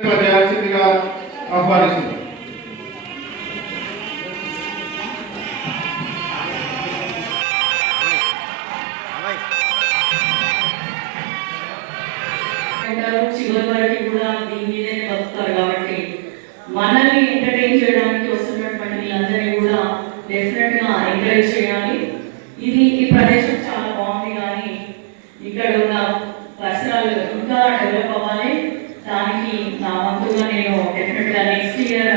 చేయాల్సిందిగా ఆహ్వానిస్తుంది చివరి వరకు కూడా దీని మీదే బతుకుతారు కాబట్టి మనల్ని ఎంటర్టైన్ చేయడానికి వస్తున్నటువంటి వీళ్ళందరినీ కూడా డెఫినెట్గా ఎంకరేజ్ చేయాలి. ఇది ఈ ప్రదేశం చాలా బాగుంది కానీ ఇక్కడ ఉన్న పరిసరాలు ఇంకా డెవలప్ అవ్వాలి. దానికి నా వంతుగా నేను డెఫినెట్గా నెక్స్ట్ ఇయర్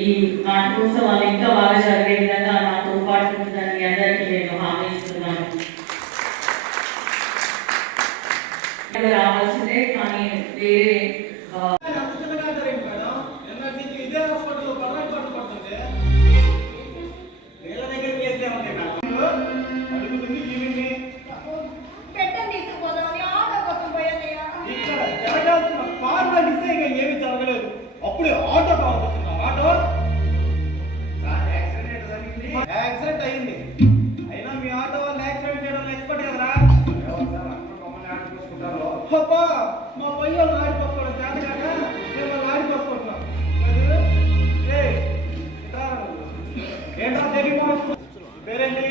ఈ నాటకోత్సవాలు ఇంకా బాగా జరిగే విధంగా నాతో పాటు ఉంటుందని అందరికీ నేను హామీ ఇస్తున్నాను. రావాల్సిందే కానీ వేరే ఆరాధిస్తే ఇక ఏమీ జరగలేదు. అప్పుడే ఆటో కావాల్సింది ఆటో? యాక్సిడెంట్ అయింది అయినా మీ ఆటో వాళ్ళు యాక్సిడెంట్ చేయడం ఎక్స్పర్ట్ కదరా అబ్బా మా పై వాళ్ళు ఆడిపోసుకోవడం చేత కాక మేము వాళ్ళు ఆడిపోసుకుంటున్నాం ఏంటో తెలియకపోవచ్చు పేరేంటి?